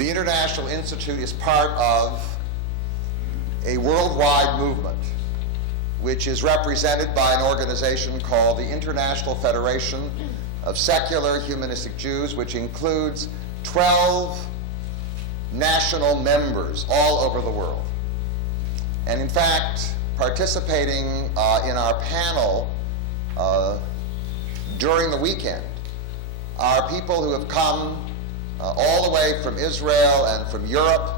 The International Institute is part of a worldwide movement which is represented by an organization called the International Federation of Secular Humanistic Jews, which includes 12 national members all over the world. And in fact, participating in our panel during the weekend are people who have come all the way from Israel and from Europe.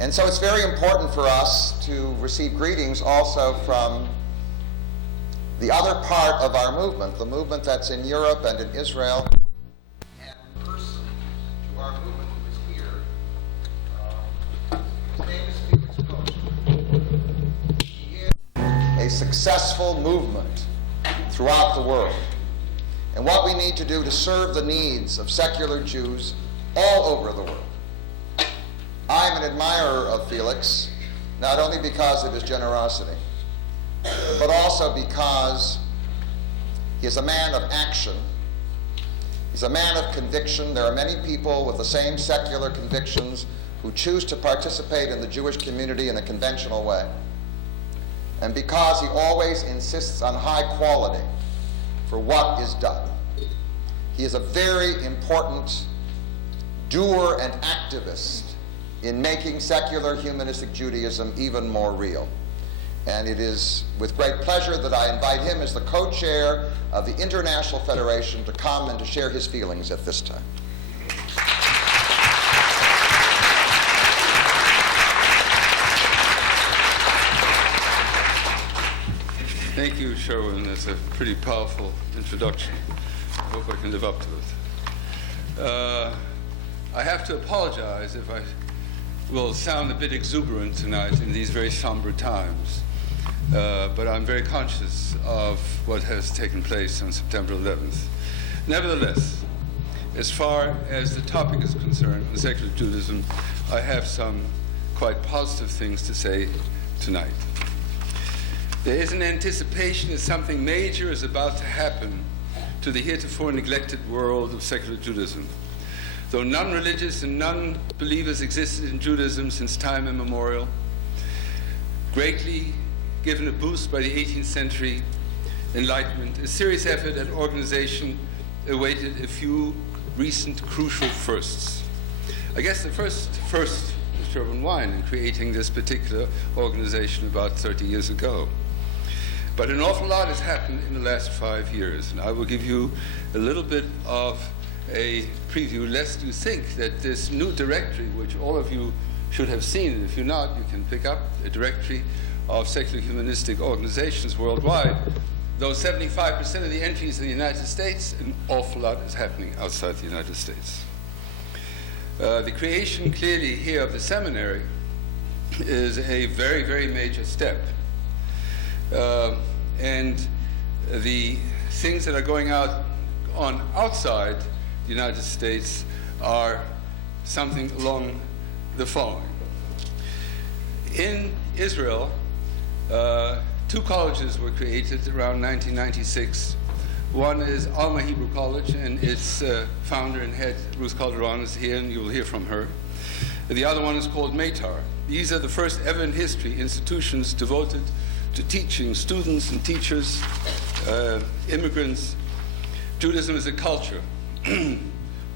And so it's very important for us to receive greetings also from the other part of our movement, the movement that's in Europe and in Israel. And the person to our movement who is here, his name is Felix Koch. He is a successful movement throughout the world. And what we need to do to serve the needs of secular Jews all over the world. I'm an admirer of Felix, not only because of his generosity, but also because he is a man of action. He's a man of conviction. There are many people with the same secular convictions who choose to participate in the Jewish community in a conventional way. And because he always insists on high quality for what is done. He is a very important doer and activist in making secular humanistic Judaism even more real. And it is with great pleasure that I invite him as the co-chair of the International Federation to come and to share his feelings at this time. Thank you, Sherwin. That's a pretty powerful introduction. I hope I can live up to it. I have to apologize if I will sound a bit exuberant tonight in these very somber times, but I'm very conscious of what has taken place on September 11th. Nevertheless, as far as the topic is concerned, in secular Judaism, I have some quite positive things to say tonight. There is an anticipation that something major is about to happen to the heretofore neglected world of secular Judaism. Though non-religious and non-believers existed in Judaism since time immemorial, greatly given a boost by the 18th century Enlightenment, a serious effort at organization awaited a few recent crucial firsts. I guess the first was Sherwin Wine in creating this particular organization about 30 years ago. But an awful lot has happened in the last 5 years, and I will give you a little bit of a preview, lest you think that this new directory, which all of you should have seen, and if you're not, you can pick up a directory of secular humanistic organizations worldwide. Though 75% of the entries in the United States, an awful lot is happening outside the United States. The creation clearly here of the seminary is a very, very major step. And the things that are going on outside the United States are something along the following. In Israel, 2 colleges were created around 1996. One is Alma Hebrew College, and its founder and head, Ruth Calderon, is here, and you will hear from her. The other one is called Meitar. These are the first ever in history institutions devoted to teaching students and teachers, immigrants, Judaism as a culture.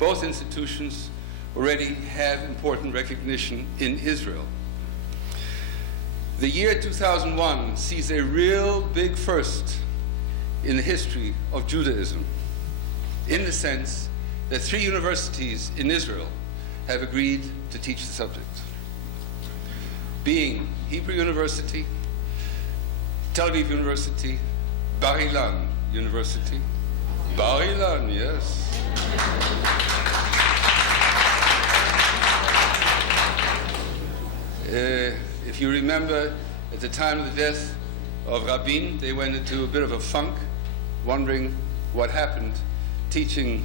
Both institutions already have important recognition in Israel. The year 2001 sees a real big first in the history of Judaism, in the sense that 3 universities in Israel have agreed to teach the subject, being Hebrew University, Tel Aviv University, Bar-Ilan University. Bar-Ilan, yes. If you remember, at the time of the death of Rabin, they went into a bit of a funk, wondering what happened, teaching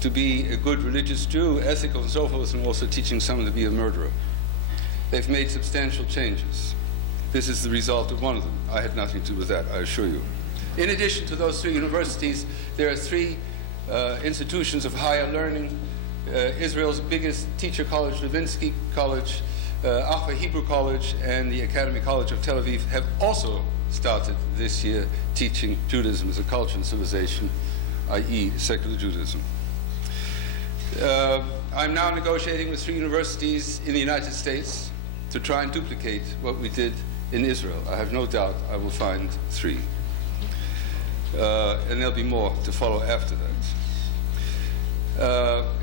to be a good religious Jew, ethical and so forth, and also teaching someone to be a murderer. They've made substantial changes. This is the result of one of them. I had nothing to do with that, I assure you. In addition to those 3 universities, there are 3 institutions of higher learning Israel's biggest teacher college, Levinsky College, Achva Hebrew College, and the Academy College of Tel Aviv have also started this year teaching Judaism as a culture and civilization, i.e. secular Judaism. I'm now negotiating with 3 universities in the United States to try and duplicate what we did in Israel. I have no doubt I will find 3. And there'll be more to follow after that.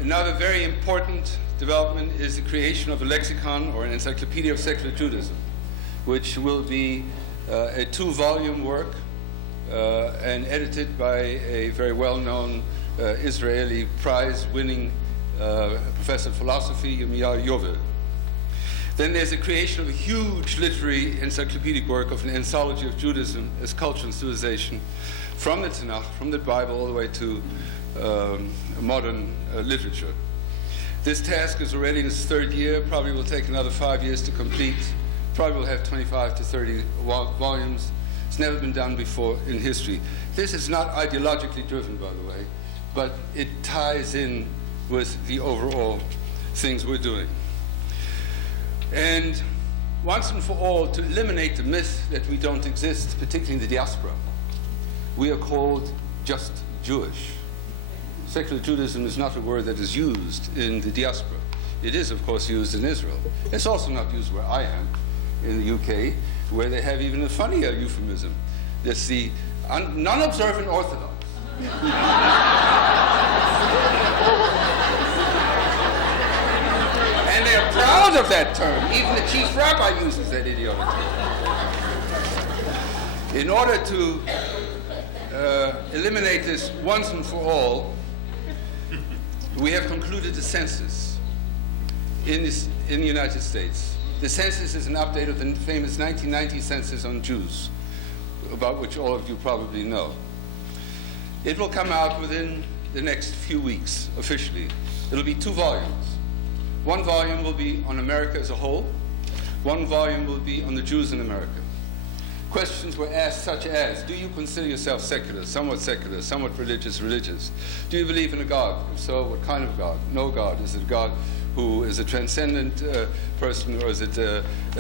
Another very important development is the creation of a lexicon or an encyclopedia of secular Judaism, which will be a 2-volume work and edited by a very well-known Israeli prize-winning professor of philosophy, Yirmiyahu Yovel. Then there's the creation of a huge literary encyclopedic work of an anthology of Judaism as culture and civilization, from the Tanakh, from the Bible, all the way to modern literature. This task is already in its 3rd year, probably will take another 5 years to complete, probably will have 25 to 30 volumes. It's never been done before in history. This is not ideologically driven, by the way, but it ties in with the overall things we're doing. And once and for all, to eliminate the myth that we don't exist, particularly in the diaspora, we are called just Jewish. Secular Judaism is not a word that is used in the diaspora. It is, of course, used in Israel. It's also not used where I am, in the UK, where they have even a funnier euphemism. It's the non-observant Orthodox. And they're proud of that term. Even the chief rabbi uses that idiotic term. In order to eliminate this once and for all, we have concluded the census in the United States. The census is an update of the famous 1990 census on Jews, about which all of you probably know. It will come out within the next few weeks, officially. It'll be 2 volumes. 1 volume will be on America as a whole. 1 volume will be on the Jews in America. Questions were asked such as, do you consider yourself secular, somewhat religious? Do you believe in a God? If so, what kind of God? No God. Is it a God who is a transcendent person, or is it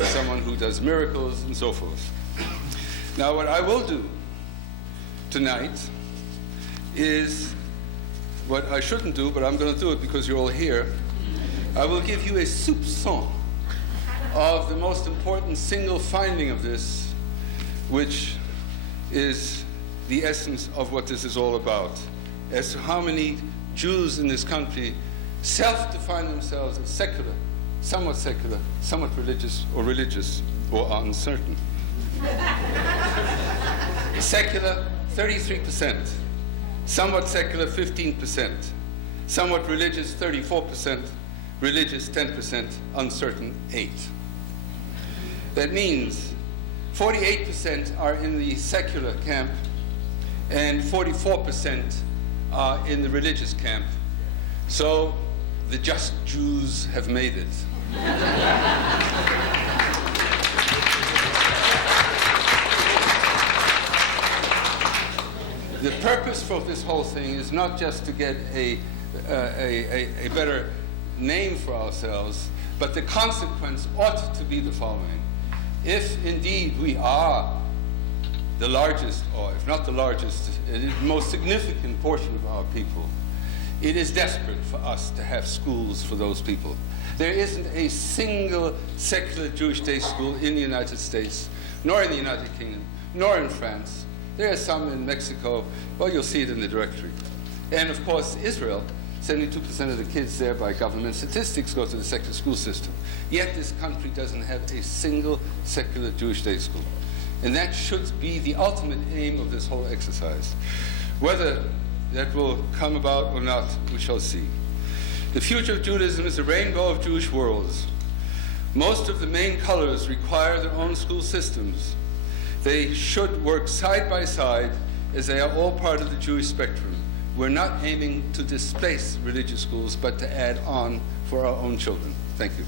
someone who does miracles, and so forth? Now, what I will do tonight is what I shouldn't do, but I'm going to do it because you're all here. I will give you a soupçon of the most important single finding of this, which is the essence of what this is all about, as to how many Jews in this country self-define themselves as secular, somewhat religious, or uncertain. Secular, 33%. Somewhat secular, 15%. Somewhat religious, 34%. Religious, 10%. Uncertain, 8%. That means 48% are in the secular camp, and 44% are in the religious camp. So the just Jews have made it. The purpose for this whole thing is not just to get a better name for ourselves, but the consequence ought to be the following. If indeed we are the largest, or if not the largest, the most significant portion of our people, it is desperate for us to have schools for those people. There isn't a single secular Jewish day school in the United States, nor in the United Kingdom, nor in France. There are some in Mexico. Well, you'll see it in the directory. And of course, Israel, 72% of the kids there by government statistics go to the secular school system. Yet this country doesn't have a single secular Jewish day school. And that should be the ultimate aim of this whole exercise. Whether that will come about or not, we shall see. The future of Judaism is a rainbow of Jewish worlds. Most of the main colors require their own school systems. They should work side by side, as they are all part of the Jewish spectrum. We're not aiming to displace religious schools, but to add on for our own children. Thank you.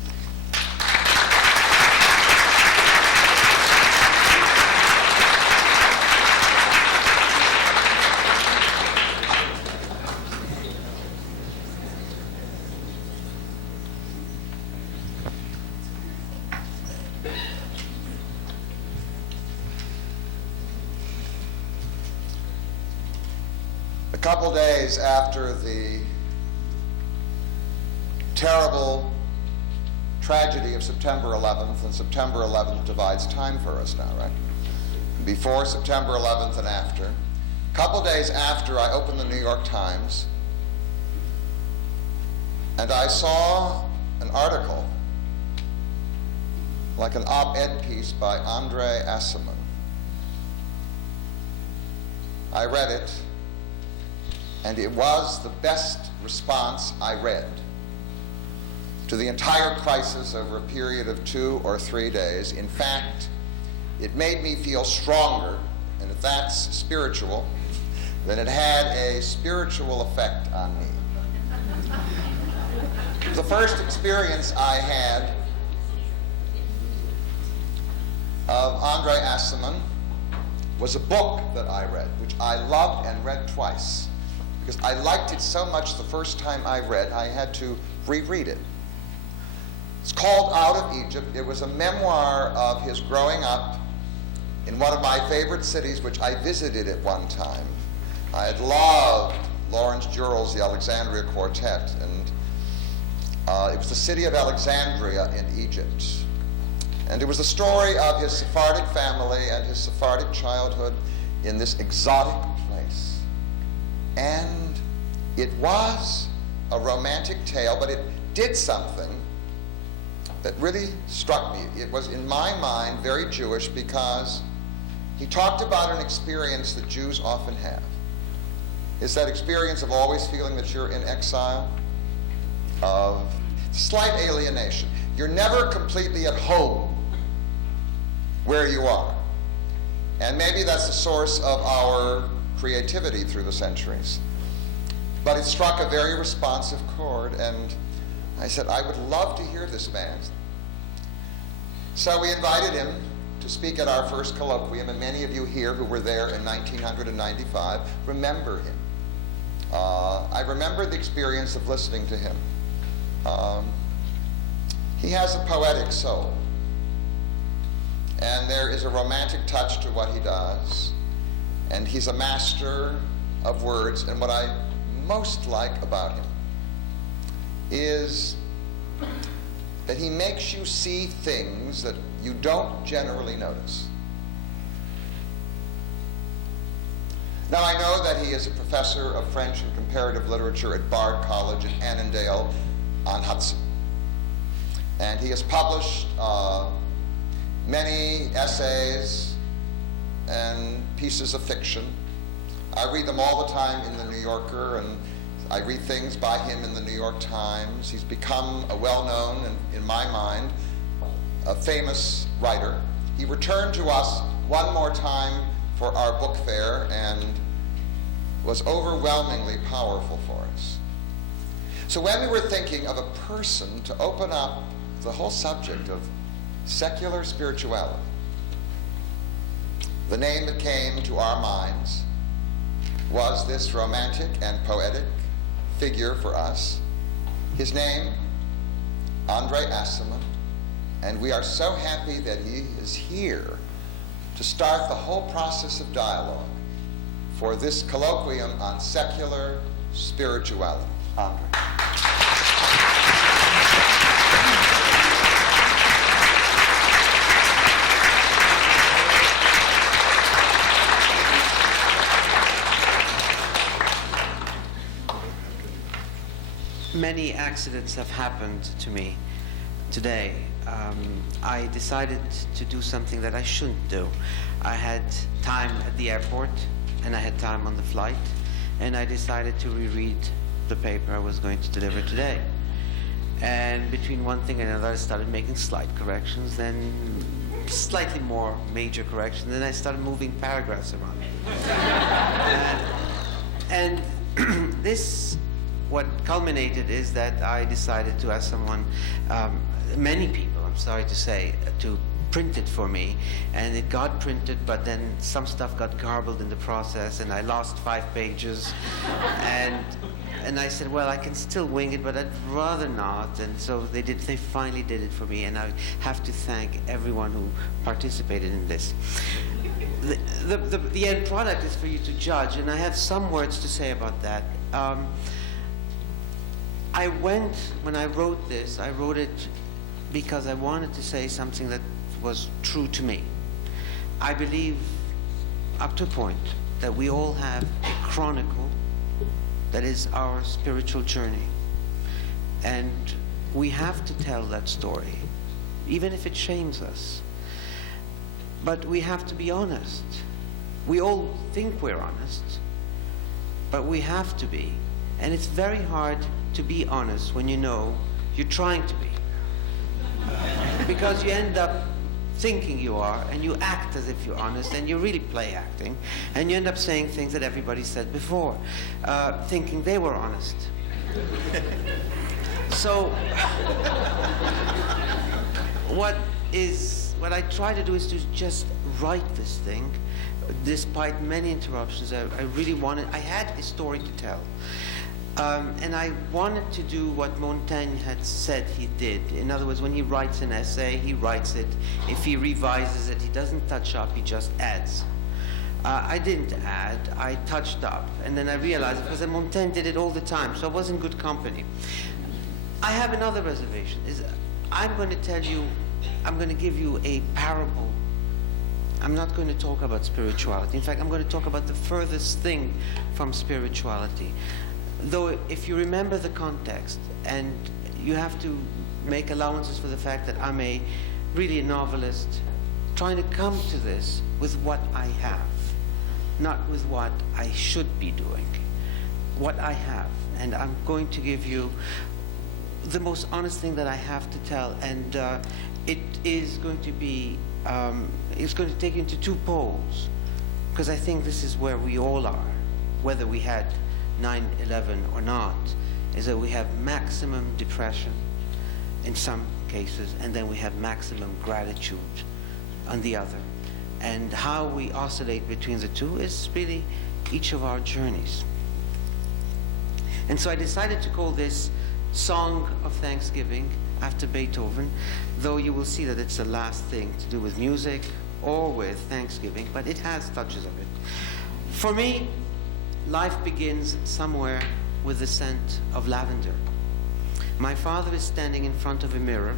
A couple days after the terrible tragedy of September 11th, and September 11th divides time for us now, right? Before September 11th and after. A couple days after, I opened the New York Times, and I saw an article, like an op-ed piece by Aciman. I read it, and it was the best response I read to the entire crisis over a period of 2 or 3 days. In fact, it made me feel stronger, and if that's spiritual, then it had a spiritual effect on me. The first experience I had of Aciman was a book that I read, which I loved and read twice. Because I liked it so much the first time I read, I had to reread it. It's called Out of Egypt. It was a memoir of his growing up in one of my favorite cities, which I visited at one time. I had loved Lawrence Durrell's The Alexandria Quartet, and it was the city of Alexandria in Egypt. And it was the story of his Sephardic family and his Sephardic childhood in this exotic place. And it was a romantic tale, but it did something that really struck me. It was, in my mind, very Jewish, because he talked about an experience that Jews often have. It's that experience of always feeling that you're in exile, of slight alienation. You're never completely at home where you are. And maybe that's the source of our creativity through the centuries. But it struck a very responsive chord, and I said, I would love to hear this man. So we invited him to speak at our first colloquium, and many of you here who were there in 1995 remember him. I remember the experience of listening to him. He has a poetic soul, and there is a romantic touch to what he does, and he's a master of words. And what I most like about him is that he makes you see things that you don't generally notice. Now, I know that he is a professor of French and comparative literature at Bard College in Annandale-on-Hudson. And he has published many essays and pieces of fiction. I read them all the time in the New Yorker, and I read things by him in the New York Times. He's become a well-known, and in my mind, a famous writer. He returned to us one more time for our book fair and was overwhelmingly powerful for us. So when we were thinking of a person to open up the whole subject of secular spirituality, the name that came to our minds was this romantic and poetic figure for us. His name, Aciman, and we are so happy that he is here to start the whole process of dialogue for this colloquium on secular spirituality. Andre. Many accidents have happened to me today. I decided to do something that I shouldn't do. I had time at the airport, and I had time on the flight, and I decided to reread the paper I was going to deliver today. And between one thing and another, I started making slight corrections, then slightly more major corrections, then I started moving paragraphs around. And this, what culminated is that I decided to ask someone, many people, I'm sorry to say, to print it for me, and it got printed, but then some stuff got garbled in the process, and I lost 5 pages, and I said, well, I can still wing it, but I'd rather not. And so they finally did it for me, and I have to thank everyone who participated in this. the end product is for you to judge, and I have some words to say about that. When I wrote this, I wrote it because I wanted to say something that was true to me. I believe, up to a point, that we all have a chronicle that is our spiritual journey. And we have to tell that story, even if it shames us. But we have to be honest. We all think we're honest, but we have to be. And it's very hard to be honest when you know you're trying to be. Because you end up thinking you are, and you act as if you're honest, and you're really play acting, and you end up saying things that everybody said before, thinking they were honest. So, what I try to do is to just write this thing, despite many interruptions. I had a story to tell. And I wanted to do what Montaigne had said he did. In other words, when he writes an essay, he writes it. If he revises it, he doesn't touch up, he just adds. I didn't add, I touched up. And then I realized, because Montaigne did it all the time, so I was in good company. I have another reservation. I'm going to give you a parable. I'm not going to talk about spirituality. In fact, I'm going to talk about the furthest thing from spirituality. Though, if you remember the context, and you have to make allowances for the fact that I'm really a novelist, trying to come to this with what I have, not with what I should be doing, what I have. And I'm going to give you the most honest thing that I have to tell, and it is going to be, it's going to take you into two poles, because I think this is where we all are, whether we had 9/11 or not, is that we have maximum depression in some cases, and then we have maximum gratitude on the other. And how we oscillate between the two is really each of our journeys. And so I decided to call this Song of Thanksgiving after Beethoven, though you will see that it's the last thing to do with music or with Thanksgiving, but it has touches of it. For me, life begins somewhere with the scent of lavender. My father is standing in front of a mirror.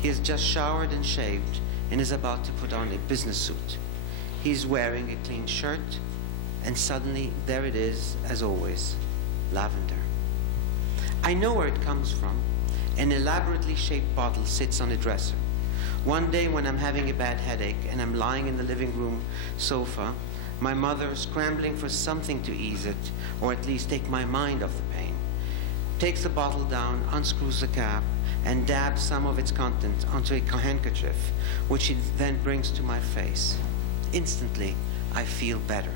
He has just showered and shaved and is about to put on a business suit. He's wearing a clean shirt, and suddenly there it is, as always, lavender. I know where it comes from. An elaborately shaped bottle sits on a dresser. One day when I'm having a bad headache and I'm lying in the living room sofa, my mother, scrambling for something to ease it, or at least take my mind off the pain, takes the bottle down, unscrews the cap, and dabs some of its contents onto a handkerchief, which she then brings to my face. Instantly, I feel better.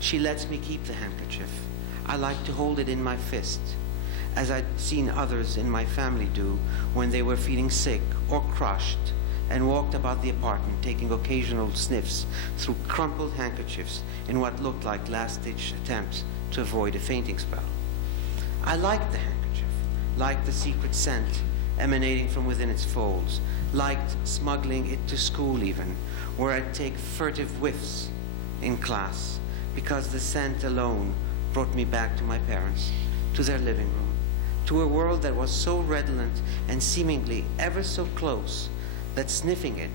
She lets me keep the handkerchief. I like to hold it in my fist, as I'd seen others in my family do when they were feeling sick or crushed, and walked about the apartment taking occasional sniffs through crumpled handkerchiefs in what looked like last-ditch attempts to avoid a fainting spell. I liked the handkerchief, liked the secret scent emanating from within its folds, liked smuggling it to school even, where I'd take furtive whiffs in class, because the scent alone brought me back to my parents, to their living room, to a world that was so redolent and seemingly ever so close that sniffing it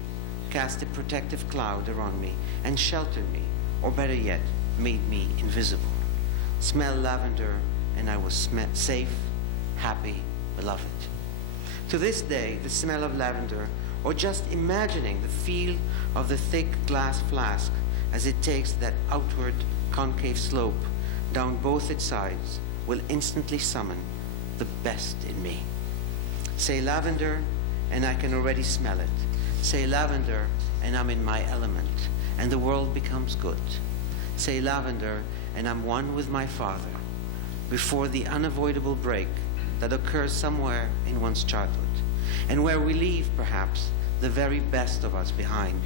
cast a protective cloud around me and sheltered me, or better yet, made me invisible. Smell lavender, and I was safe, happy, beloved. To this day, the smell of lavender, or just imagining the feel of the thick glass flask as it takes that outward concave slope down both its sides, will instantly summon the best in me. Say lavender, and I can already smell it. Say lavender, and I'm in my element, and the world becomes good. Say lavender, and I'm one with my Father, before the unavoidable break that occurs somewhere in one's childhood, and where we leave, perhaps, the very best of us behind,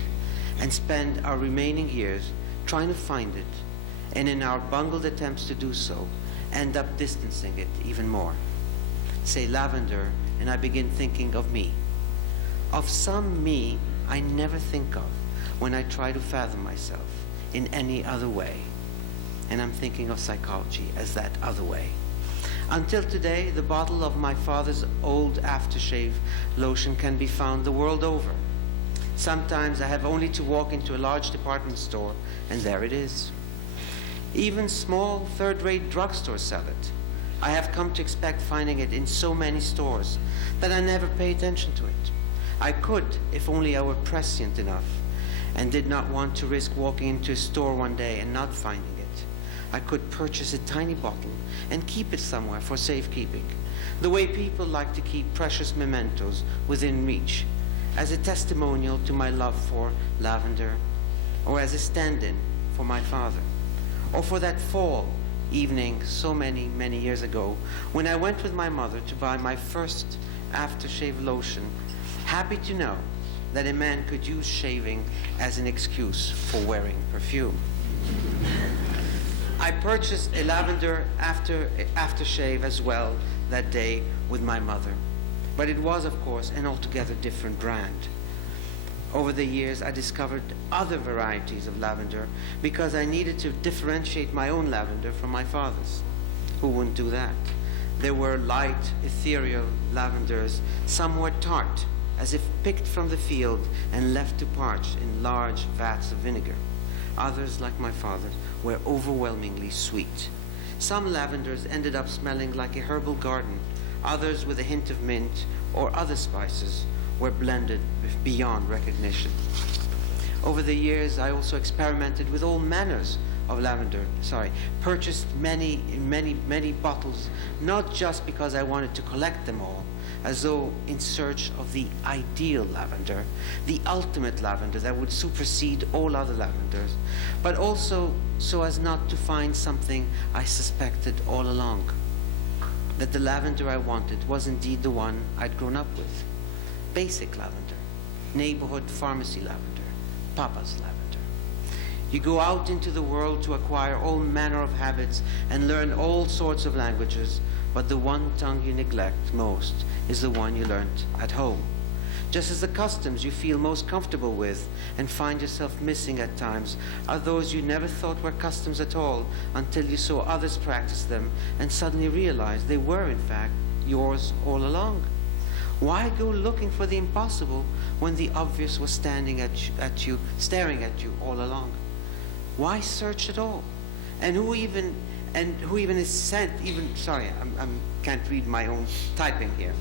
and spend our remaining years trying to find it, and in our bungled attempts to do so, end up distancing it even more. Say lavender, and I begin thinking of me. Of some me I never think of when I try to fathom myself in any other way. And I'm thinking of psychology as that other way. Until today, the bottle of my father's old aftershave lotion can be found the world over. Sometimes I have only to walk into a large department store, and there it is. Even small third-rate drugstores sell it. I have come to expect finding it in so many stores that I never pay attention to it. I could, if only I were prescient enough and did not want to risk walking into a store one day and not finding it. I could purchase a tiny bottle and keep it somewhere for safekeeping, the way people like to keep precious mementos within reach, as a testimonial to my love for lavender, or as a stand-in for my father, or for that fall evening so many, many years ago when I went with my mother to buy my first aftershave lotion, happy to know that a man could use shaving as an excuse for wearing perfume. I purchased a lavender aftershave as well that day with my mother, but it was, of course, an altogether different brand. Over the years, I discovered other varieties of lavender because I needed to differentiate my own lavender from my father's. Who wouldn't do that? There were light, ethereal lavenders, somewhat tart, as if picked from the field and left to parch in large vats of vinegar. Others, like my father, were overwhelmingly sweet. Some lavenders ended up smelling like a herbal garden. Others, with a hint of mint or other spices, were blended beyond recognition. Over the years, I also experimented with all manners of lavender. Purchased many bottles, not just because I wanted to collect them all, as though in search of the ideal lavender, the ultimate lavender that would supersede all other lavenders, but also so as not to find something I suspected all along, that the lavender I wanted was indeed the one I'd grown up with. Basic lavender, neighborhood pharmacy lavender, Papa's lavender. You go out into the world to acquire all manner of habits and learn all sorts of languages, but the one tongue you neglect most is the one you learned at home. Just as the customs you feel most comfortable with and find yourself missing at times are those you never thought were customs at all until you saw others practice them and suddenly realized they were in fact yours all along. Why go looking for the impossible when the obvious was staring at you all along? Why search at all? And who even is sent? I can't read my own typing here.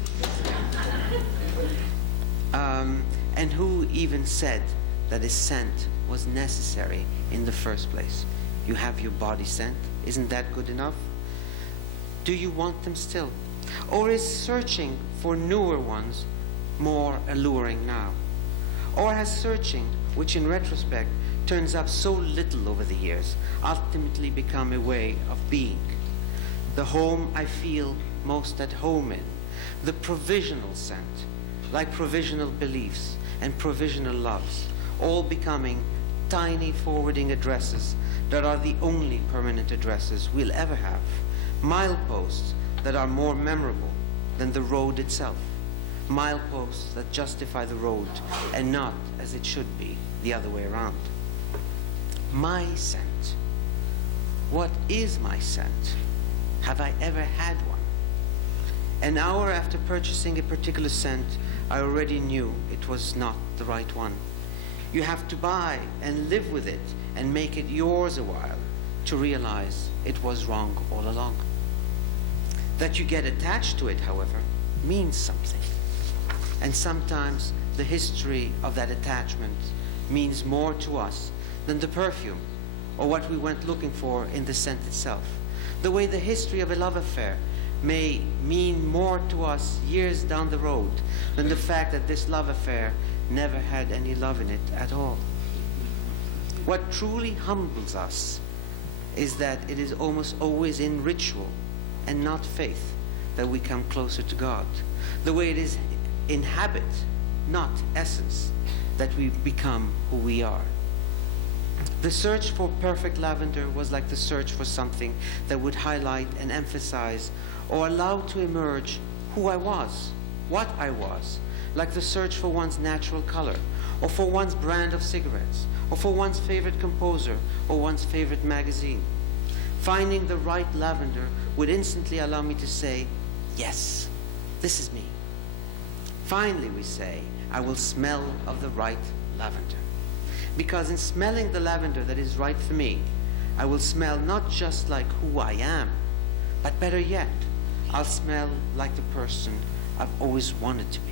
And who even said that a scent was necessary in the first place? You have your body scent. Isn't that good enough? Do you want them still? Or is searching for newer ones more alluring now? Or has searching, which in retrospect turns up so little over the years, ultimately become a way of being? The home I feel most at home in, the provisional scent, like provisional beliefs and provisional loves, all becoming tiny forwarding addresses that are the only permanent addresses we'll ever have, mileposts that are more memorable than the road itself, mileposts that justify the road and not, as it should be, the other way around. My scent. What is my scent? Have I ever had one? An hour after purchasing a particular scent, I already knew it was not the right one. You have to buy and live with it and make it yours a while to realize it was wrong all along. That you get attached to it, however, means something. And sometimes the history of that attachment means more to us than the perfume or what we went looking for in the scent itself. The way the history of a love affair may mean more to us years down the road than the fact that this love affair never had any love in it at all. What truly humbles us is that it is almost always in ritual and not faith that we come closer to God. The way it is in habit, not essence, that we become who we are. The search for perfect lavender was like the search for something that would highlight and emphasize or allow to emerge who I was, what I was, like the search for one's natural color, or for one's brand of cigarettes, or for one's favorite composer, or one's favorite magazine. Finding the right lavender would instantly allow me to say, yes, this is me. Finally, we say, I will smell of the right lavender. Because in smelling the lavender that is right for me, I will smell not just like who I am, but better yet, I'll smell like the person I've always wanted to be.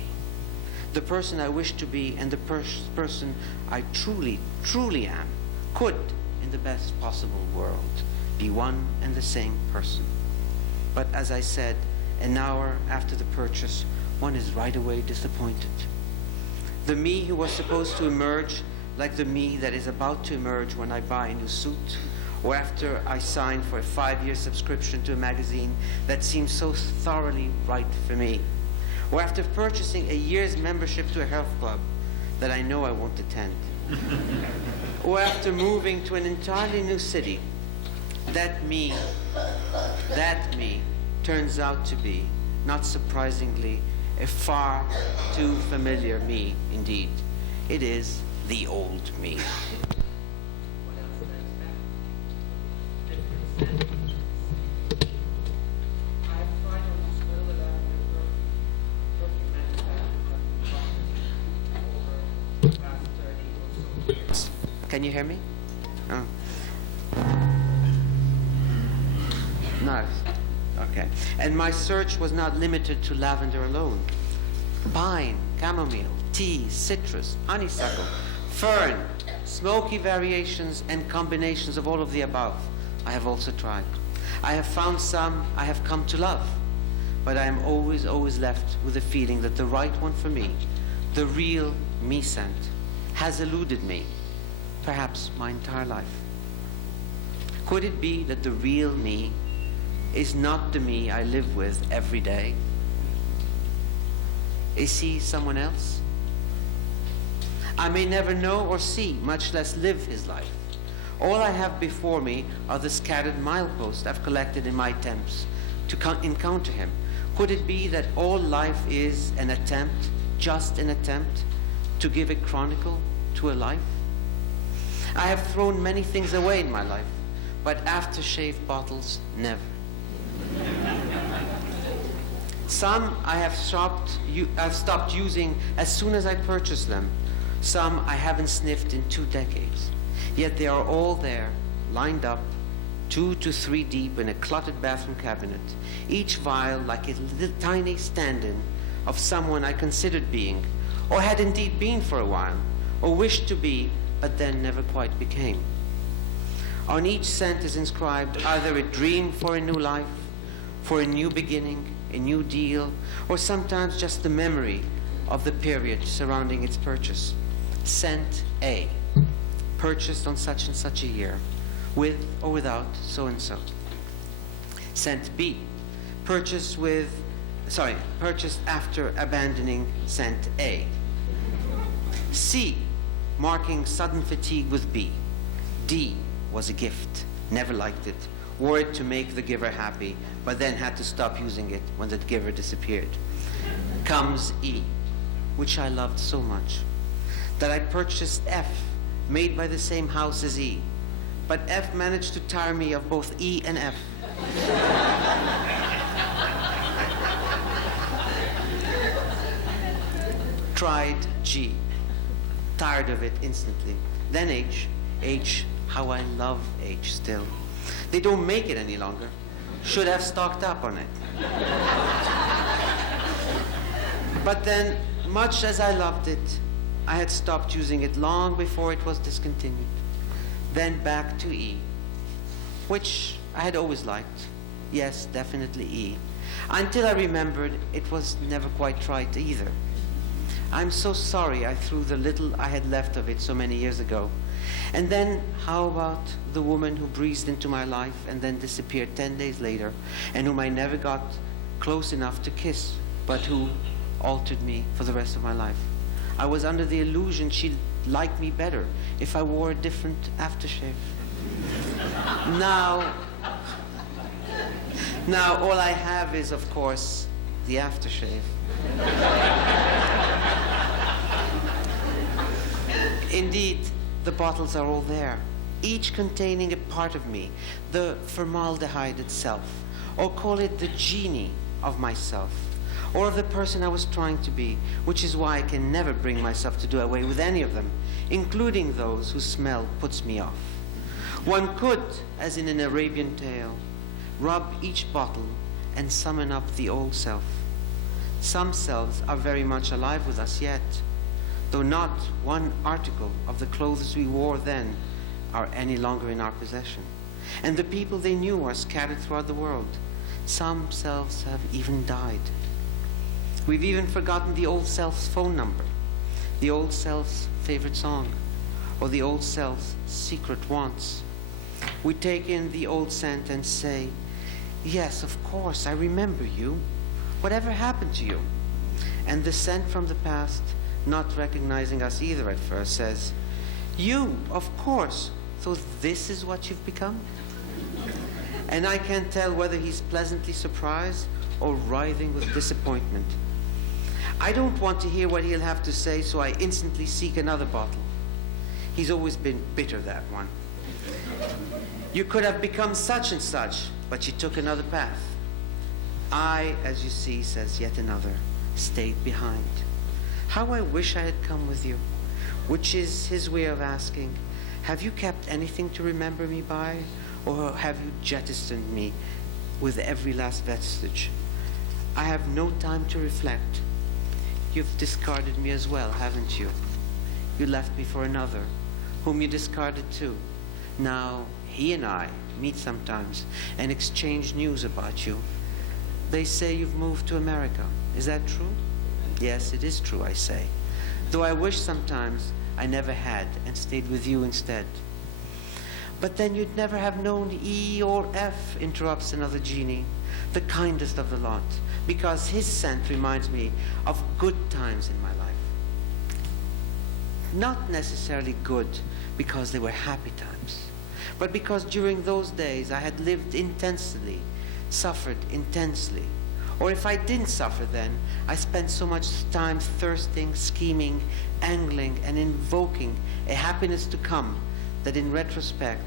The person I wish to be and the person I truly, truly am could, in the best possible world, be one and the same person. But as I said, an hour after the purchase, one is right away disappointed. The me who was supposed to emerge like the me that is about to emerge when I buy a new suit, or after I sign for a 5-year subscription to a magazine that seems so thoroughly right for me, or after purchasing a year's membership to a health club that I know I won't attend, or after moving to an entirely new city. That me turns out to be, not surprisingly, a far too familiar me indeed. It is the old me. Can you hear me? Oh. No. Okay. And my search was not limited to lavender alone. Pine, chamomile, tea, citrus, honeysuckle, fern, smoky variations and combinations of all of the above I have also tried. I have found some I have come to love, but I am always, always left with the feeling that the right one for me, the real me scent, has eluded me, perhaps my entire life. Could it be that the real me is not the me I live with every day? Is he someone else? I may never know or see, much less live his life. All I have before me are the scattered mileposts I've collected in my attempts to encounter him. Could it be that all life is an attempt, just an attempt, to give a chronicle to a life? I have thrown many things away in my life, but aftershave bottles, never. Some I have stopped using as soon as I purchased them. Some I haven't sniffed in 2 decades. Yet they are all there, lined up, 2 to 3 deep in a cluttered bathroom cabinet, each vial like a little tiny stand-in of someone I considered being, or had indeed been for a while, or wished to be, but then never quite became. On each scent is inscribed either a dream for a new life, for a new beginning, a new deal, or sometimes just the memory of the period surrounding its purchase. Scent A, purchased on such and such a year, with or without so and so. Scent B, purchased after abandoning scent A. C, marking sudden fatigue with B. D was a gift, never liked it, wore it to make the giver happy, but then had to stop using it when the giver disappeared. Comes E, which I loved so much, that I purchased F, made by the same house as E. But F managed to tire me of both E and F. Tried G, tired of it instantly. Then H. H, how I love H still. They don't make it any longer. Should have stocked up on it. But then, much as I loved it, I had stopped using it long before it was discontinued. Then back to E, which I had always liked. Yes, definitely E. Until I remembered it was never quite right either. I'm so sorry I threw the little I had left of it so many years ago. And then, how about the woman who breezed into my life and then disappeared 10 days later, and whom I never got close enough to kiss, but who altered me for the rest of my life? I was under the illusion she'd like me better if I wore a different aftershave. Now all I have is, of course, the aftershave. Indeed, the bottles are all there, each containing a part of me, the formaldehyde itself, or call it the genie of myself, or of the person I was trying to be, which is why I can never bring myself to do away with any of them, including those whose smell puts me off. One could, as in an Arabian tale, rub each bottle and summon up the old self. Some selves are very much alive with us yet, though not one article of the clothes we wore then are any longer in our possession. And the people they knew are scattered throughout the world. Some selves have even died. We've even forgotten the old self's phone number, the old self's favorite song, or the old self's secret wants. We take in the old scent and say, yes, of course, I remember you. Whatever happened to you? And the scent from the past, not recognizing us either at first, says, you, of course, so this is what you've become? And I can't tell whether he's pleasantly surprised or writhing with disappointment. I don't want to hear what he'll have to say, so I instantly seek another bottle. He's always been bitter, that one. You could have become such and such, but you took another path. I, as you see, says yet another, stayed behind. How I wish I had come with you, which is his way of asking, have you kept anything to remember me by, or have you jettisoned me with every last vestige? I have no time to reflect. You've discarded me as well, haven't you? You left me for another, whom you discarded too. Now, he and I meet sometimes and exchange news about you. They say you've moved to America. Is that true? Yes, it is true, I say. Though I wish sometimes I never had and stayed with you instead. But then you'd never have known E or F, interrupts another genie, the kindest of the lot, because his scent reminds me of good times in my life. Not necessarily good because they were happy times, but because during those days I had lived intensely, suffered intensely. Or if I didn't suffer then, I spent so much time thirsting, scheming, angling, and invoking a happiness to come that in retrospect,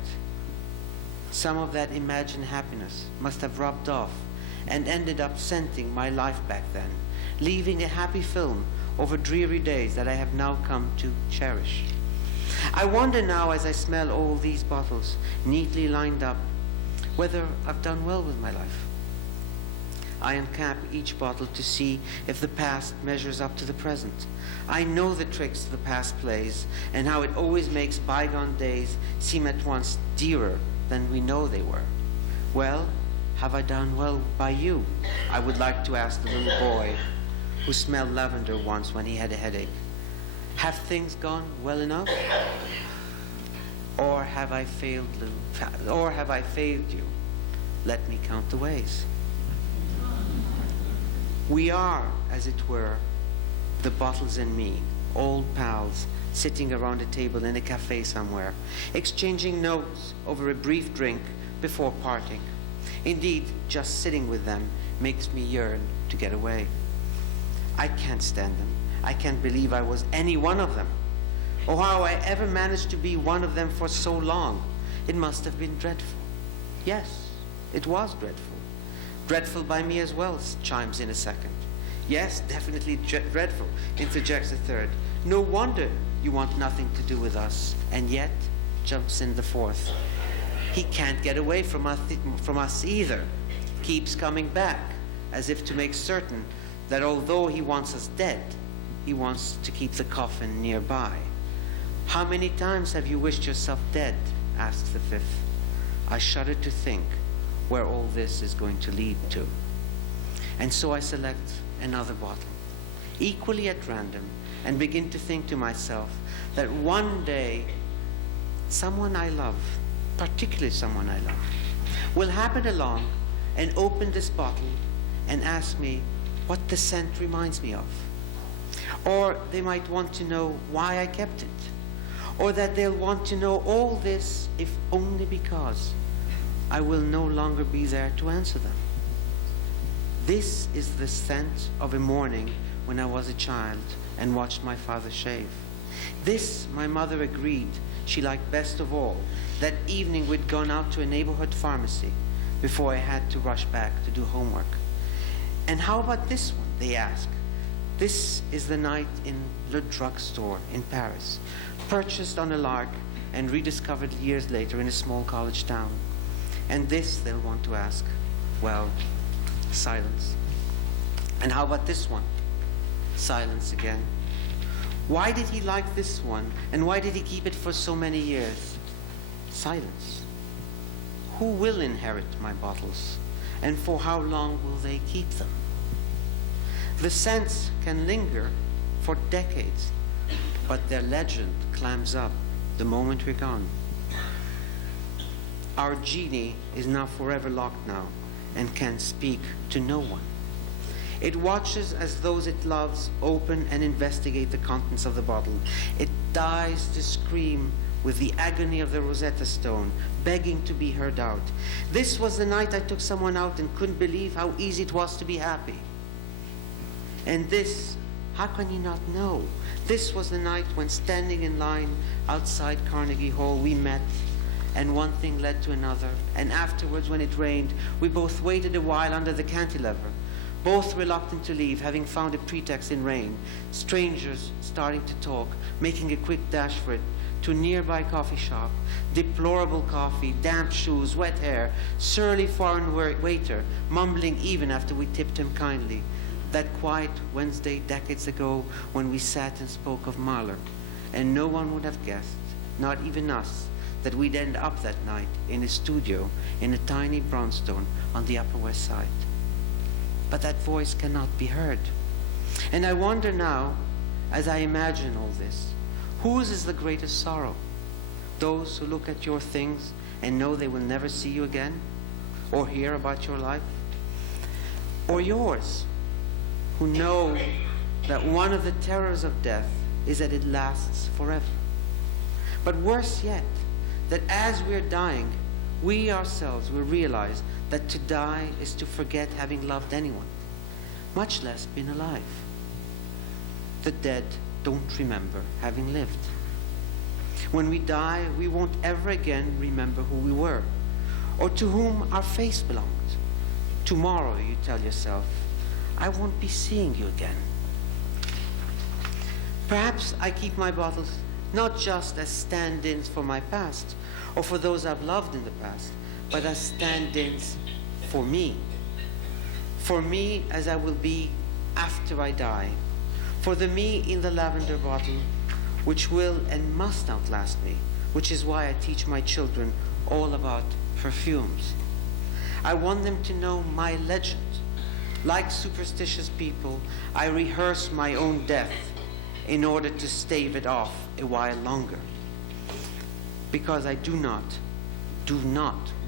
some of that imagined happiness must have rubbed off and ended up scenting my life back then, leaving a happy film over dreary days that I have now come to cherish. I wonder now, as I smell all these bottles neatly lined up, whether I've done well with my life. I uncap each bottle to see if the past measures up to the present. I know the tricks the past plays and how it always makes bygone days seem at once dearer than we know they were. Well, have I done well by you? I would like to ask the little boy who smelled lavender once when he had a headache. Have things gone well enough? Or have I failed you? Let me count the ways. We are, as it were, the bottles and me, old pals, sitting around a table in a cafe somewhere, exchanging notes over a brief drink before parting. Indeed, just sitting with them makes me yearn to get away. I can't stand them. I can't believe I was any one of them. Or how I ever managed to be one of them for so long. It must have been dreadful. Yes, it was dreadful. Dreadful by me as well, chimes in a second. Yes, definitely dreadful, interjects a third. No wonder you want nothing to do with us. And yet, jumps in the fourth. He can't get away from us either. Keeps coming back, as if to make certain that although he wants us dead, he wants to keep the coffin nearby. How many times have you wished yourself dead? Asks the fifth. I shudder to think where all this is going to lead to. And so I select another bottle, equally at random, and begin to think to myself that one day someone I love, particularly someone I love, will happen along and open this bottle and ask me what the scent reminds me of. Or they might want to know why I kept it. Or that they'll want to know all this if only because I will no longer be there to answer them. This is the scent of a morning when I was a child and watched my father shave. This, my mother agreed, she liked best of all. That evening we'd gone out to a neighborhood pharmacy before I had to rush back to do homework. And how about this one, they asked. This is the night in Le Drugstore in Paris, purchased on a lark and rediscovered years later in a small college town. And this, they'll want to ask. Well, silence. And how about this one? Silence again. Why did he like this one, and why did he keep it for so many years? Silence. Who will inherit my bottles, and for how long will they keep them? The scents can linger for decades, but their legend clams up the moment we're gone. Our genie is now forever locked now and can speak to no one. It watches as those it loves open and investigate the contents of the bottle. It dies to scream with the agony of the Rosetta Stone, begging to be heard out. This was the night I took someone out and couldn't believe how easy it was to be happy. And this, how can you not know? This was the night when, standing in line outside Carnegie Hall, we met, and one thing led to another. And afterwards, when it rained, we both waited a while under the cantilever, both reluctant to leave, having found a pretext in rain, strangers starting to talk, making a quick dash for it, to a nearby coffee shop, deplorable coffee, damp shoes, wet hair, surly foreign waiter, mumbling even after we tipped him kindly. That quiet Wednesday decades ago when we sat and spoke of Mahler, and no one would have guessed, not even us, that we'd end up that night in a studio in a tiny brownstone on the Upper West Side. But that voice cannot be heard. And I wonder now, as I imagine all this, whose is the greatest sorrow? Those who look at your things and know they will never see you again, or hear about your life? Or yours, who know that one of the terrors of death is that it lasts forever? But worse yet, that as we're dying, we ourselves will realize that to die is to forget having loved anyone, much less been alive. The dead don't remember having lived. When we die, we won't ever again remember who we were, or to whom our face belonged. Tomorrow, you tell yourself, I won't be seeing you again. Perhaps I keep my bottles not just as stand-ins for my past, or for those I've loved in the past, but as stand-ins for me. For me as I will be after I die. For the me in the lavender bottle, which will and must outlast me, which is why I teach my children all about perfumes. I want them to know my legend. Like superstitious people, I rehearse my own death in order to stave it off a while longer. Because I do not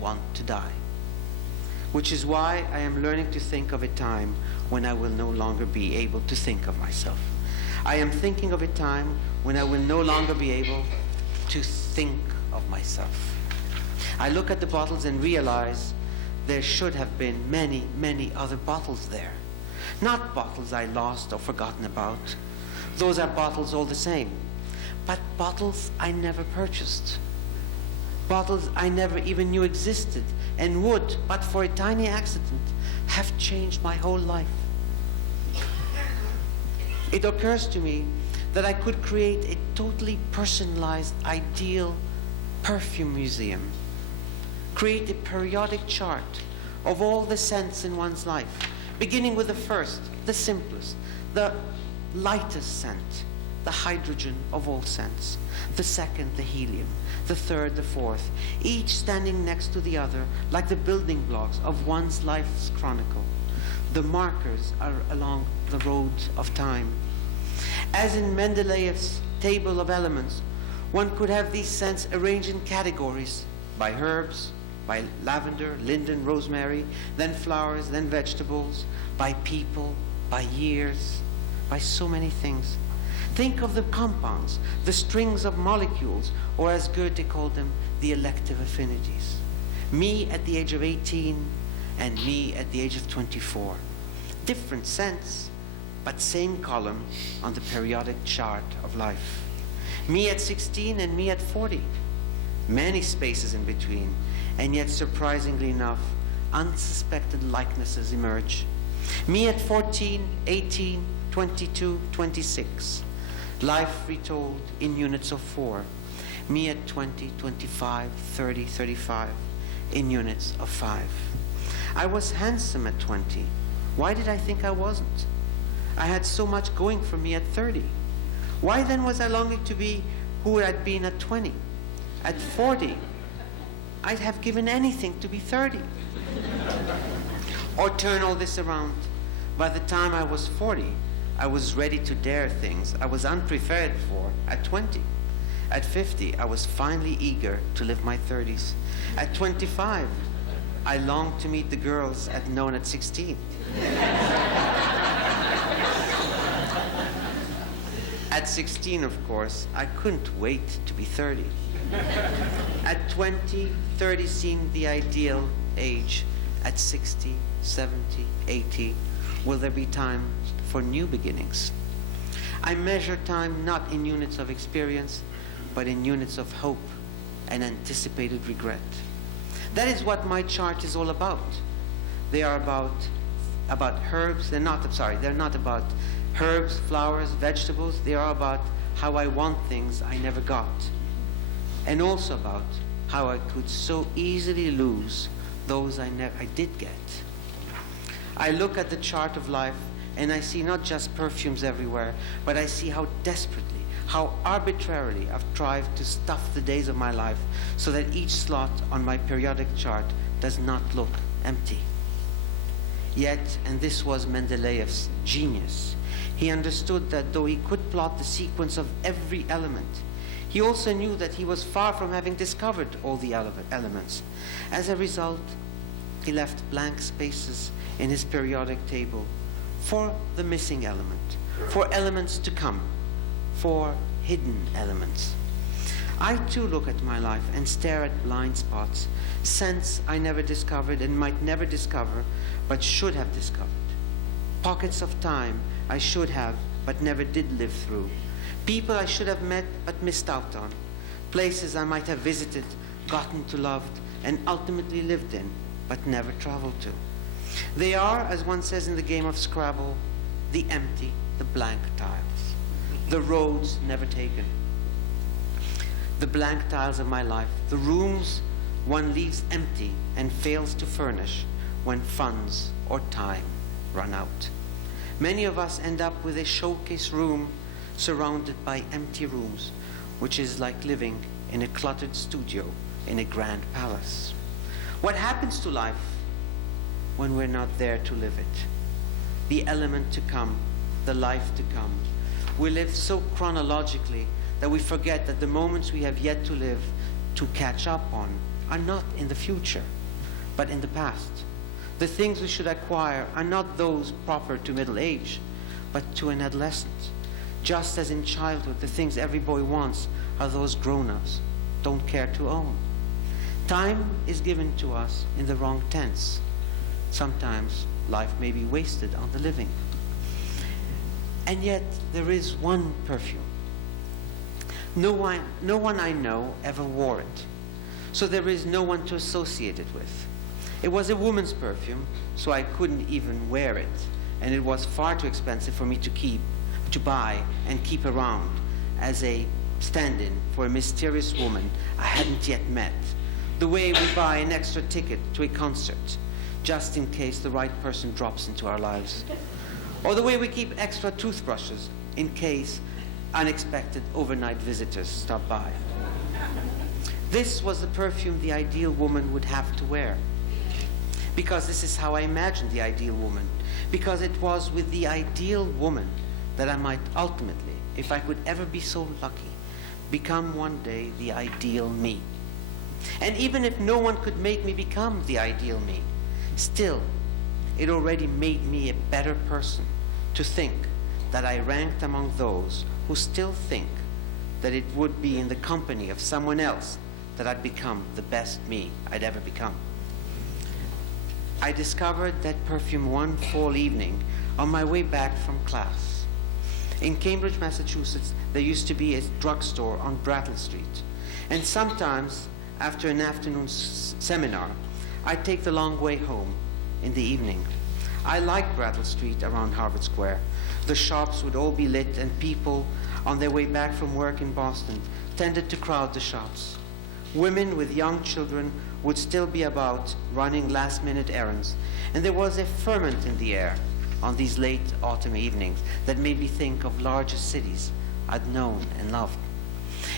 want to die. Which is why I am learning to think of a time when I will no longer be able to think of myself. I am thinking of a time when I will no longer be able to think of myself. I look at the bottles and realize there should have been many, many other bottles there. Not bottles I lost or forgotten about. Those are bottles all the same. But bottles I never purchased. Bottles I never even knew existed and would, but for a tiny accident, have changed my whole life. It occurs to me that I could create a totally personalized, ideal perfume museum. Create a periodic chart of all the scents in one's life, beginning with the first, the simplest, the lightest scent, the hydrogen of all scents, the second, the helium, the third, the fourth, each standing next to the other like the building blocks of one's life's chronicle. The markers are along the road of time. As in Mendeleev's table of elements, one could have these scents arranged in categories by herbs, by lavender, linden, rosemary, then flowers, then vegetables, by people, by years, by so many things. Think of the compounds, the strings of molecules, or as Goethe called them, the elective affinities. Me at the age of 18 and me at the age of 24. Different scents, but same column on the periodic chart of life. Me at 16 and me at 40. Many spaces in between, and yet surprisingly enough, unsuspected likenesses emerge. Me at 14, 18, 22, 26. Life retold in units of 4. Me at 20, 25, 30, 35, in units of 5. I was handsome at 20. Why did I think I wasn't? I had so much going for me at 30. Why then was I longing to be who I'd been at 20? At 40, I'd have given anything to be 30. Or turn all this around. By the time I was 40, I was ready to dare things I was unprepared for at 20. At 50, I was finally eager to live my 30s. At 25, I longed to meet the girls I'd known at 16. At 16, of course, I couldn't wait to be 30. At 20, 30 seemed the ideal age. At 60, 70, 80, will there be time for new beginnings? I measure time not in units of experience, but in units of hope and anticipated regret. That is what my chart is all about. They are about herbs. They're not about herbs, flowers, vegetables. They are about how I want things I never got. And also about how I could so easily lose those I did get. I look at the chart of life and I see not just perfumes everywhere, but I see how desperately, how arbitrarily I've tried to stuff the days of my life so that each slot on my periodic chart does not look empty. Yet, and this was Mendeleev's genius, he understood that though he could plot the sequence of every element, he also knew that he was far from having discovered all the elements. As a result, he left blank spaces in his periodic table for the missing element, for elements to come, for hidden elements. I too look at my life and stare at blind spots, scents I never discovered and might never discover, but should have discovered. Pockets of time I should have, but never did live through. People I should have met, but missed out on. Places I might have visited, gotten to love, and ultimately lived in, but never traveled to. They are, as one says in the game of Scrabble, the empty, the blank tiles. The roads never taken. The blank tiles of my life, the rooms one leaves empty and fails to furnish when funds or time run out. Many of us end up with a showcase room surrounded by empty rooms, which is like living in a cluttered studio in a grand palace. What happens to life when we're not there to live it? The element to come, the life to come. We live so chronologically that we forget that the moments we have yet to live, to catch up on, are not in the future, but in the past. The things we should acquire are not those proper to middle age, but to an adolescent. Just as in childhood, the things every boy wants are those grown-ups don't care to own. Time is given to us in the wrong tense. Sometimes life may be wasted on the living. And yet there is one perfume. No one I know ever wore it, so there is no one to associate it with. It was a woman's perfume, so I couldn't even wear it, and it was far too expensive for me to buy and keep around as a stand-in for a mysterious woman I hadn't yet met, the way we buy an extra ticket to a concert, just in case the right person drops into our lives, or the way we keep extra toothbrushes in case unexpected overnight visitors stop by. This was the perfume the ideal woman would have to wear, because this is how I imagined the ideal woman, because it was with the ideal woman that I might ultimately, if I could ever be so lucky, become one day the ideal me. And even if no one could make me become the ideal me, still, it already made me a better person to think that I ranked among those who still think that it would be in the company of someone else that I'd become the best me I'd ever become. I discovered that perfume one fall evening on my way back from class. In Cambridge, Massachusetts, there used to be a drugstore on Brattle Street. And sometimes, after an afternoon seminar, I'd take the long way home in the evening. I liked Brattle Street around Harvard Square. The shops would all be lit, and people on their way back from work in Boston tended to crowd the shops. Women with young children would still be about running last-minute errands, and there was a ferment in the air on these late autumn evenings that made me think of larger cities I'd known and loved.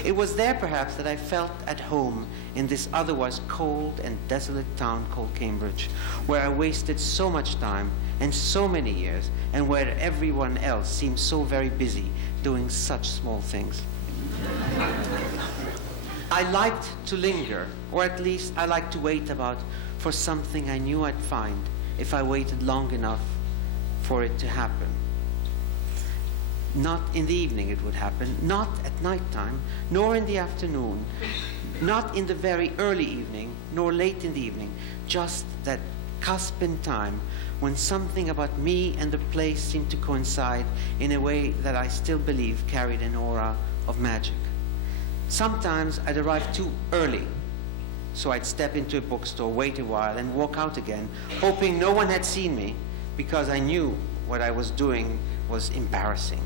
It was there, perhaps, that I felt at home in this otherwise cold and desolate town called Cambridge, where I wasted so much time and so many years, and where everyone else seemed so very busy doing such small things. I liked to linger, or at least I liked to wait about for something I knew I'd find if I waited long enough for it to happen. Not in the evening it would happen, not at nighttime, nor in the afternoon, not in the very early evening, nor late in the evening, just that cusp in time when something about me and the place seemed to coincide in a way that I still believe carried an aura of magic. Sometimes I'd arrive too early, so I'd step into a bookstore, wait a while, and walk out again, hoping no one had seen me, because I knew what I was doing was embarrassing.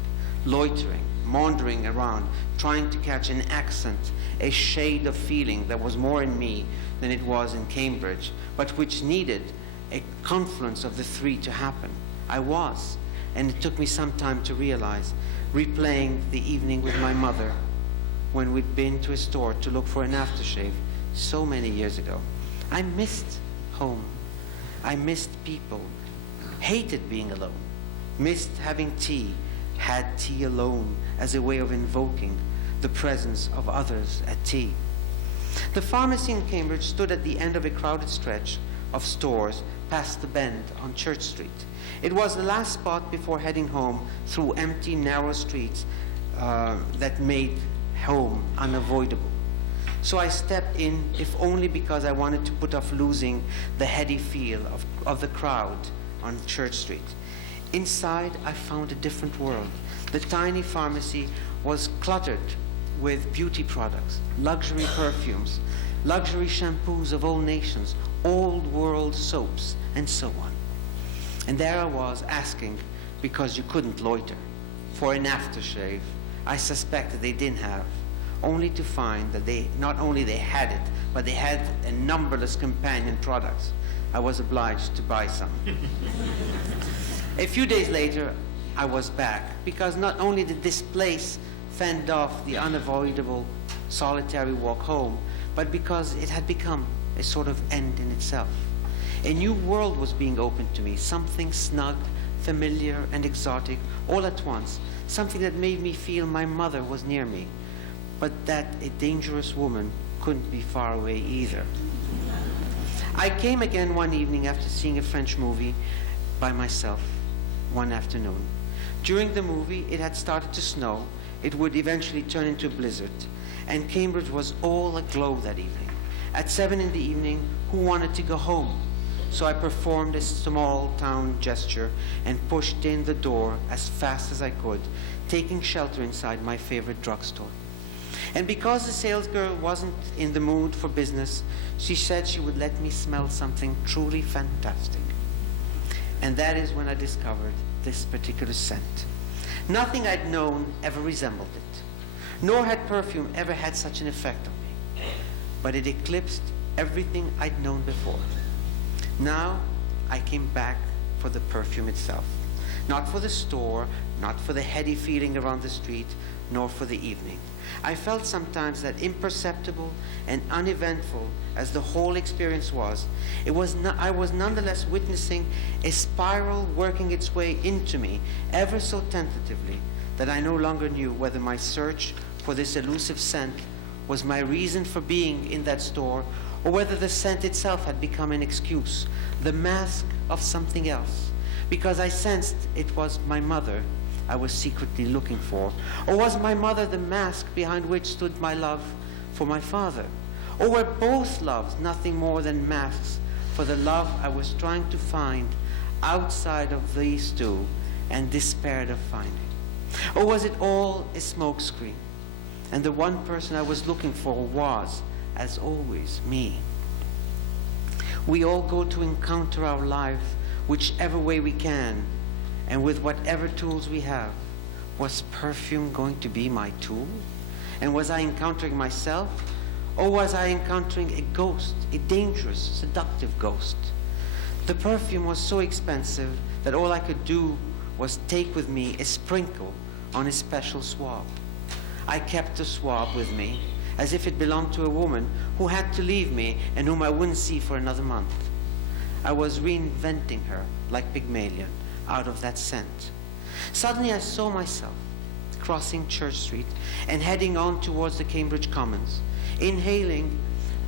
Loitering, maundering around, trying to catch an accent, a shade of feeling that was more in me than it was in Cambridge, but which needed a confluence of the three to happen. I was, and it took me some time to realize, replaying the evening with my mother when we'd been to a store to look for an aftershave so many years ago. I missed home. I missed people. Hated being alone. Missed having tea. Had tea alone as a way of invoking the presence of others at tea. The pharmacy in Cambridge stood at the end of a crowded stretch of stores past the bend on Church Street. It was the last spot before heading home through empty, narrow streets that made home unavoidable. So I stepped in, if only because I wanted to put off losing the heady feel of the crowd on Church Street. Inside, I found a different world. The tiny pharmacy was cluttered with beauty products, luxury perfumes, luxury shampoos of all nations, old world soaps, and so on. And there I was asking, because you couldn't loiter, for an aftershave I suspected they didn't have, only to find that they not only they had it, but they had a numberless companion products. I was obliged to buy some. A few days later, I was back, because not only did this place fend off the unavoidable solitary walk home, but because it had become a sort of end in itself. A new world was being opened to me, something snug, familiar, and exotic, all at once, something that made me feel my mother was near me, but that a dangerous woman couldn't be far away either. I came again one evening after seeing a French movie by myself one afternoon. During the movie, it had started to snow. It would eventually turn into a blizzard, and Cambridge was all aglow that evening. At 7 in the evening, who wanted to go home? So I performed a small town gesture and pushed in the door as fast as I could, taking shelter inside my favorite drugstore. And because the salesgirl wasn't in the mood for business, she said she would let me smell something truly fantastic. And that is when I discovered this particular scent. Nothing I'd known ever resembled it, nor had perfume ever had such an effect on me. But it eclipsed everything I'd known before. Now I came back for the perfume itself, not for the store, not for the heady feeling around the street, nor for the evening. I felt sometimes that imperceptible and uneventful as the whole experience was, I was nonetheless witnessing a spiral working its way into me ever so tentatively that I no longer knew whether my search for this elusive scent was my reason for being in that store, or whether the scent itself had become an excuse, the mask of something else, because I sensed it was my mother I was secretly looking for. Or was my mother the mask behind which stood my love for my father? Or were both loves nothing more than masks for the love I was trying to find outside of these two and despaired of finding? Or was it all a smokescreen? And the one person I was looking for was, as always, me. We all go to encounter our life whichever way we can, and with whatever tools we have. Was perfume going to be my tool? And was I encountering myself? Or was I encountering a ghost, a dangerous, seductive ghost? The perfume was so expensive that all I could do was take with me a sprinkle on a special swab. I kept the swab with me as if it belonged to a woman who had to leave me and whom I wouldn't see for another month. I was reinventing her like Pygmalion out of that scent. Suddenly I saw myself crossing Church Street and heading on towards the Cambridge Commons, inhaling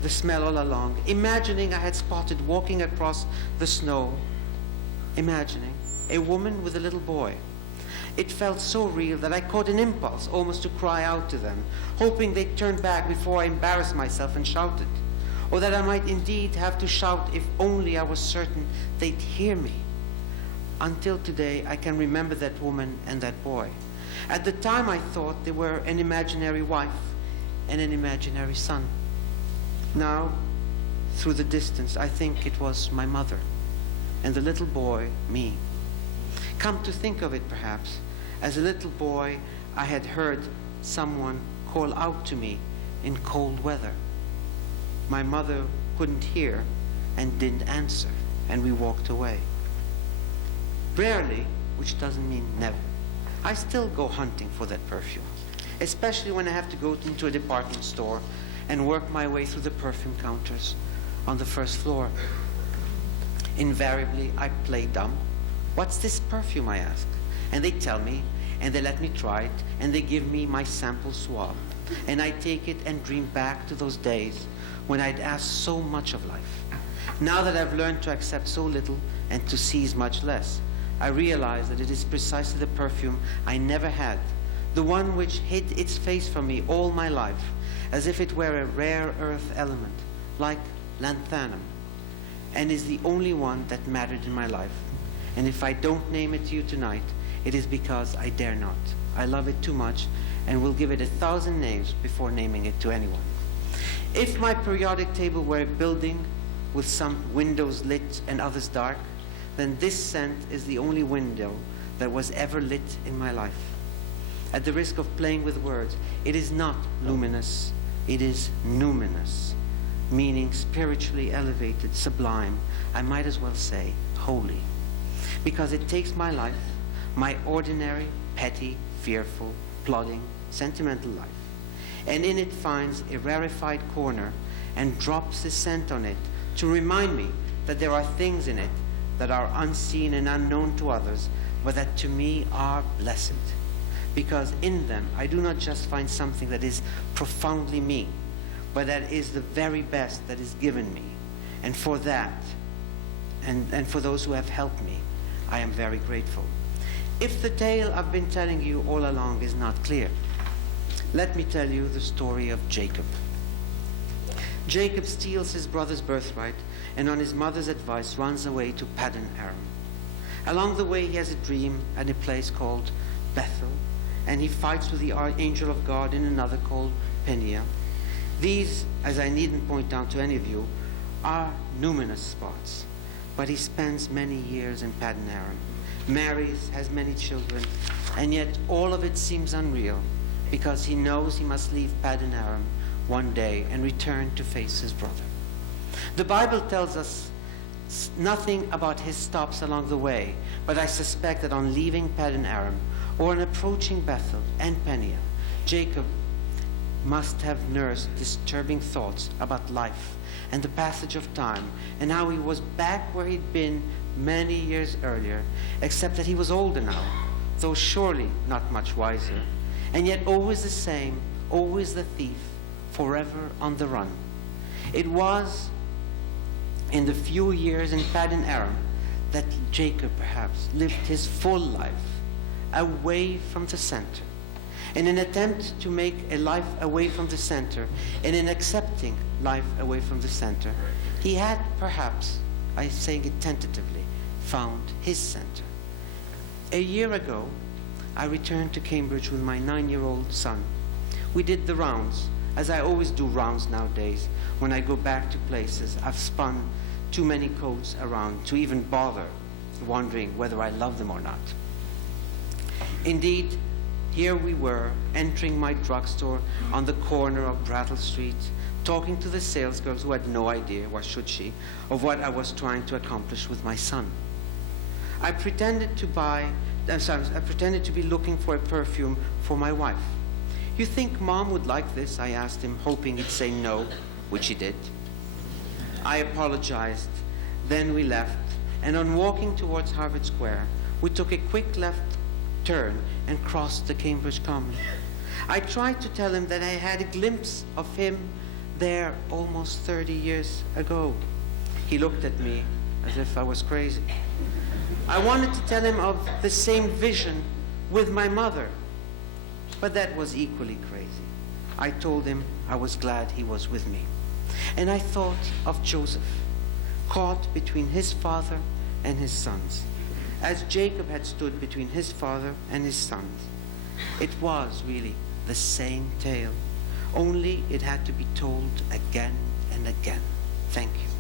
the smell all along, imagining I had spotted walking across the snow, imagining a woman with a little boy. It felt so real that I caught an impulse almost to cry out to them, hoping they'd turn back before I embarrassed myself and shouted, or that I might indeed have to shout if only I was certain they'd hear me. Until today, I can remember that woman and that boy. At the time, I thought they were an imaginary wife and an imaginary son. Now, through the distance, I think it was my mother, and the little boy, me. Come to think of it, perhaps, as a little boy, I had heard someone call out to me in cold weather. My mother couldn't hear and didn't answer, and we walked away. Rarely, which doesn't mean never, I still go hunting for that perfume, especially when I have to go into a department store and work my way through the perfume counters on the first floor. Invariably, I play dumb. What's this perfume, I ask? And they tell me, and they let me try it, and they give me my sample swab. And I take it and dream back to those days when I'd asked so much of life. Now that I've learned to accept so little and to seize much less, I realize that it is precisely the perfume I never had, the one which hid its face from me all my life, as if it were a rare earth element, like lanthanum, and is the only one that mattered in my life. And if I don't name it to you tonight, it is because I dare not. I love it too much and will give it 1,000 names before naming it to anyone. If my periodic table were a building with some windows lit and others dark, then this scent is the only window that was ever lit in my life. At the risk of playing with words, it is not luminous, it is numinous, meaning spiritually elevated, sublime, I might as well say holy. Because it takes my life, my ordinary, petty, fearful, plodding, sentimental life, and in it finds a rarefied corner and drops a scent on it to remind me that there are things in it that are unseen and unknown to others, but that to me are blessed. Because in them I do not just find something that is profoundly me, but that is the very best that is given me. And for that, and for those who have helped me, I am very grateful. If the tale I've been telling you all along is not clear, let me tell you the story of Jacob. Jacob steals his brother's birthright and on his mother's advice runs away to Paddan Aram. Along the way he has a dream at a place called Bethel, and he fights with the angel of God in another called Peniel. These, as I needn't point out to any of you, are numinous spots. But he spends many years in Paddan Aram, marries, has many children, and yet all of it seems unreal because he knows he must leave Paddan Aram one day and return to face his brother. The Bible tells us nothing about his stops along the way, but I suspect that on leaving Paddan Aram or on approaching Bethel and Peniel, Jacob must have nursed disturbing thoughts about life and the passage of time and how he was back where he'd been many years earlier, except that he was older now, though surely not much wiser, and yet always the same, always the thief, forever on the run. It was in the few years in Paddan Aram that Jacob perhaps lived his full life away from the center. In an attempt to make a life away from the center, and in accepting life away from the center, he had perhaps, I'm saying it tentatively, found his center. A year ago, I returned to Cambridge with my 9-year-old son. We did the rounds, as I always do rounds nowadays. When I go back to places, I've spun too many coats around to even bother wondering whether I love them or not. Indeed, here we were, entering my drugstore on the corner of Brattle Street, talking to the salesgirls who had no idea, or should she, of what I was trying to accomplish with my son. I pretended to be looking for a perfume for my wife. "You think Mom would like this?" I asked him, hoping he'd say no, which he did. I apologized. Then we left, and on walking towards Harvard Square, we took a quick left turn and crossed the Cambridge Common. I tried to tell him that I had a glimpse of him there almost 30 years ago. He looked at me as if I was crazy. I wanted to tell him of the same vision with my mother, but that was equally crazy. I told him I was glad he was with me. And I thought of Joseph, caught between his father and his sons, as Jacob had stood between his father and his sons. It was really the same tale, only it had to be told again and again. Thank you.